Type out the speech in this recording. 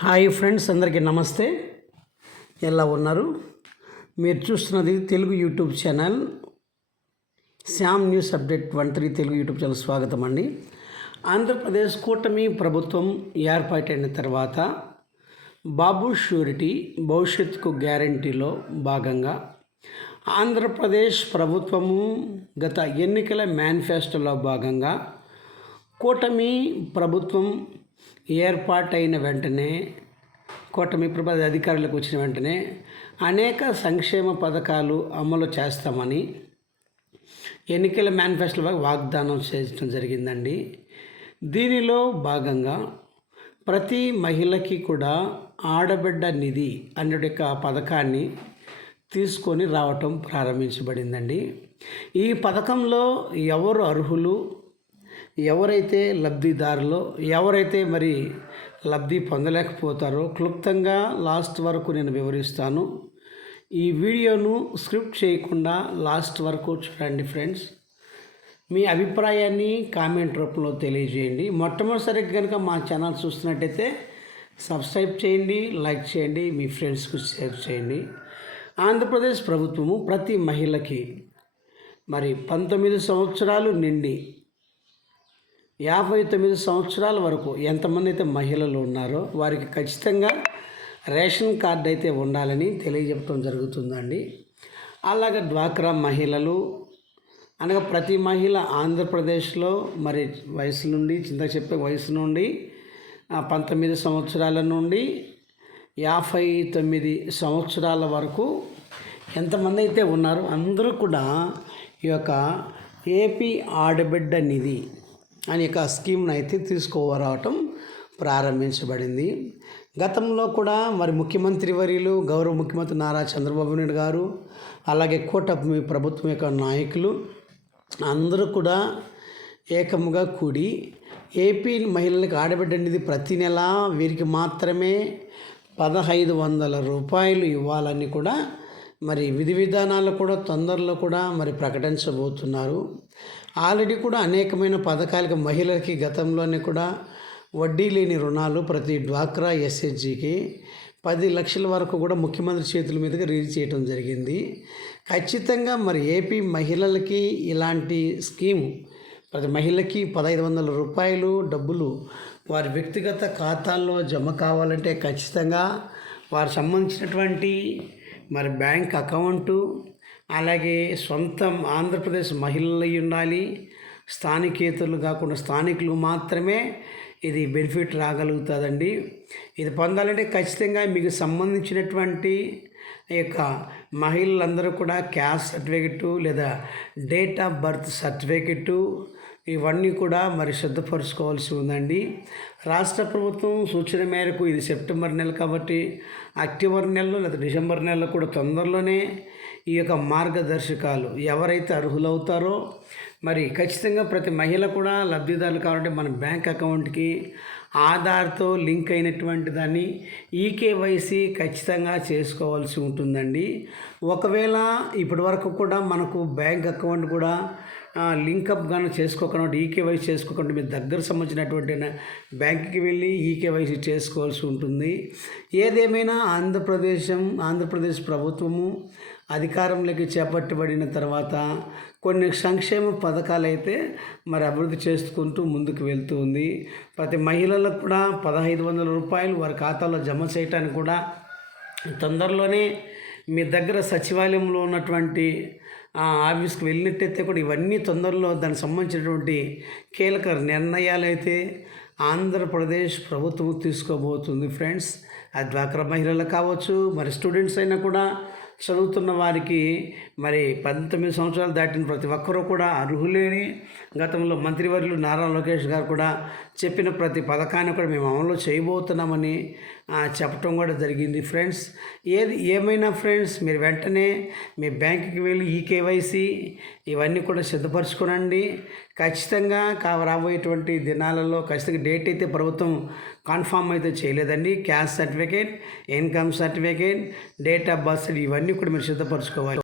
Hi friends, అందరికీ నమస్తే. ఎలా ఉన్నారు? మీరు చూస్తున్నది Telugu YouTube channel Shyam news update 13 Telugu YouTube channel స్వాగతం అండి. ఆంధ్రప్రదేశ్ కూటమి ప్రభుత్వం ఏర్పాటైన తర్వాత బాబు షూరిటీ భవిష్యత్తుకు గ్యారంటీలో భాగంగా ఆంధ్రప్రదేశ్ ప్రభుత్వము గత ఎన్నికల మేనిఫెస్టోలో భాగంగా కూటమి ప్రభుత్వం ఏర్పాటైన వెంటనే కూటమి ప్రభుత్వ అధికారులకు వచ్చిన వెంటనే అనేక సంక్షేమ పథకాలు అమలు చేస్తామని ఎన్నికల మేనిఫెస్టోలో వాగ్దానం చేయడం జరిగిందండి. దీనిలో భాగంగా ప్రతి మహిళకి కూడా ఆడబిడ్డ నిధి అనే పథకాన్ని తీసుకొని రావటం ప్రారంభించబడిందండి. ఈ పథకంలో ఎవరు అర్హులు, ఎవరైతే లబ్ధిదారులో, ఎవరైతే మరి లబ్ధి పొందలేకపోతారో క్లుప్తంగా లాస్ట్ వరకు నేను వివరిస్తాను. ఈ వీడియోను స్క్రిప్ట్ చేయకుండా లాస్ట్ వరకు చూడండి ఫ్రెండ్స్. మీ అభిప్రాయాన్ని కామెంట్ రూపంలో తెలియజేయండి. మొట్టమొదటిసారిగా కనుక మా ఛానల్ చూస్తున్నట్టయితే సబ్స్క్రైబ్ చేయండి, లైక్ చేయండి, మీ ఫ్రెండ్స్కు షేర్ చేయండి. ఆంధ్రప్రదేశ్ ప్రభుత్వము ప్రతి మహిళకి మరి 19 సంవత్సరాలు నిండి 59 సంవత్సరాల వరకు ఎంతమంది అయితే మహిళలు ఉన్నారో వారికి ఖచ్చితంగా రేషన్ కార్డు అయితే ఉండాలని తెలియజెప్పడం జరుగుతుందండి. అలాగే డ్వాక్రా మహిళలు అనగా ప్రతి మహిళ ఆంధ్రప్రదేశ్లో మరి వయసు నుండి వయసు నుండి 19 సంవత్సరాల నుండి 59 సంవత్సరాల వరకు ఎంతమంది అయితే ఉన్నారో అందరూ కూడా ఈ యొక్క ఏపీ ఆడబిడ్డ నిధి అనే యొక్క స్కీమ్ను అయితే తీసుకురావటం ప్రారంభించబడింది. గతంలో కూడా మరి ముఖ్యమంత్రి వర్యులు గౌరవ ముఖ్యమంత్రి నారా చంద్రబాబు నాయుడు గారు, అలాగే కూటమి ప్రభుత్వం యొక్క నాయకులు అందరూ కూడా ఏకముగా కూడి ఏపీ మహిళలకు ఆడబిడ్డ నిధి ప్రతి నెల వీరికి మాత్రమే 1,500 రూపాయలు ఇవ్వాలని కూడా మరి విధి విధానాలు కూడా తొందరలో కూడా మరి ప్రకటించబోతున్నారు. ఆల్రెడీ కూడా అనేకమైన పథకాలకు మహిళలకి గతంలోనే కూడా వడ్డీ లేని రుణాలు ప్రతి డ్వాక్రా ఎస్హెచ్జికి 10 లక్షల వరకు కూడా ముఖ్యమంత్రి చేతుల మీదుగా రిలీజ్ చేయడం జరిగింది. ఖచ్చితంగా మరి ఏపీ మహిళలకి ఇలాంటి స్కీము ప్రతి మహిళకి 1,500 రూపాయలు డబ్బులు వారి వ్యక్తిగత ఖాతాల్లో జమ కావాలంటే ఖచ్చితంగా వారు సంబంధించినటువంటి మరి బ్యాంక్ అకౌంటు, అలాగే సొంతం ఆంధ్రప్రదేశ్ మహిళలు ఉండాలి. స్థానికేతరులు కాకుండా స్థానికులు మాత్రమే ఇది బెనిఫిట్ రాగలుగుతుందండి. ఇది పొందాలంటే ఖచ్చితంగా మీకు సంబంధించినటువంటి యొక్క మహిళలందరూ కూడా క్యాస్ట్ సర్టిఫికెట్టు లేదా డేట్ ఆఫ్ బర్త్ సర్టిఫికెట్టు ఇవన్నీ కూడా మరి సిద్ధపరచుకోవాల్సి ఉందండి. రాష్ట్ర ప్రభుత్వం సూచన మేరకు ఇది సెప్టెంబర్ నెల కాబట్టి అక్టోబర్ నెలలో లేదా డిసెంబర్ నెలలో కూడా తొందరలోనే ఈ యొక్క మార్గదర్శకాలు ఎవరైతే అర్హులవుతారో మరి ఖచ్చితంగా ప్రతి మహిళ కూడా లబ్ధిదారులు కావాలంటే మన బ్యాంక్ అకౌంట్కి ఆధార్తో లింక్ అయినటువంటి దాన్ని ఈకేవైసీ ఖచ్చితంగా చేసుకోవాల్సి ఉంటుందండి. ఒకవేళ ఇప్పటి వరకు కూడా మనకు బ్యాంక్ అకౌంట్ కూడా లింకప్ కానీ చేసుకోకుండా ఈకేవైసీ చేసుకోకుండా మీ దగ్గర సంబంధించినటువంటి బ్యాంకుకి వెళ్ళి ఈకేవైసీ చేసుకోవాల్సి ఉంటుంది. ఏదేమైనా ఆంధ్రప్రదేశ్ ప్రభుత్వము అధికారంలోకి చేపట్టబడిన తర్వాత కొన్ని సంక్షేమ పథకాలు అయితే మరి అభివృద్ధి చేసుకుంటూ ముందుకు వెళ్తూ ఉంది. ప్రతి మహిళలకు కూడా 1,500 రూపాయలు వారి ఖాతాలో జమ చేయటానికి కూడా తొందరలోనే మీ దగ్గర సచివాలయంలో ఉన్నటువంటి ఆఫీస్కి వెళ్ళినట్టయితే కూడా ఇవన్నీ తొందరలో దానికి సంబంధించినటువంటి కీలక నిర్ణయాలు అయితే ఆంధ్రప్రదేశ్ ప్రభుత్వం తీసుకోబోతుంది ఫ్రెండ్స్. అది డ్వాక్రా మహిళలు కావచ్చు, మరి స్టూడెంట్స్ అయినా కూడా చదువుతున్న వారికి మరి 19 సంవత్సరాలు దాటిన ప్రతి ఒక్కరూ కూడా అర్హులేని గతంలో మంత్రివర్యులు నారా లోకేష్ గారు కూడా చెప్పిన ప్రతి పథకాన్ని కూడా మేము అమలు చేయబోతున్నామని చెప్పడం కూడా జరిగింది ఫ్రెండ్స్. ఏమైనా ఫ్రెండ్స్ మీరు వెంటనే మీ బ్యాంకుకి వెళ్ళి ఈకేవైసీ ఇవన్నీ కూడా సిద్ధపరచుకోనండి. ఖచ్చితంగా రాబోయేటువంటి దినాలలో ఖచ్చితంగా డేట్ అయితే ప్రభుత్వం కన్ఫామ్ అయితే చేయలేదండి. Caste certificate, income certificate, date of birth ఇవన్నీ కూడా మీరు సిద్ధపరచుకోవాలి.